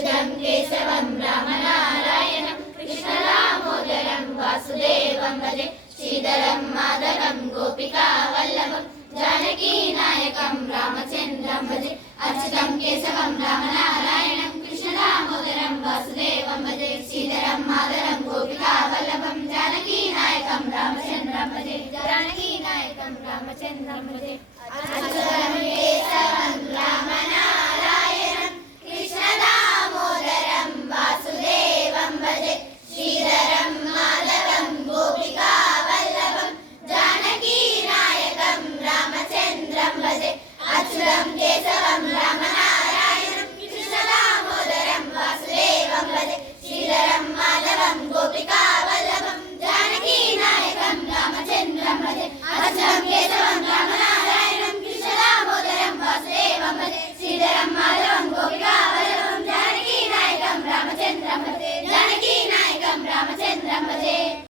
अच्युतं केशवं रामनारायणं कृष्णदामोदरं वासुदेवं भजे श्रीधरं माधवं गोपिकावल्लभं जानकीनायकं रामचन्द्रं भजे अच्युतं केशवं रामनारायणं कृष्णदामोदरं वासुदेवं भजे श्रीधरं माधवं गोपिकावल्लभं जानकीनायकं रामचन्द्रं भजे जानकीनायकं रामचन्द्रं भजे अच्युतं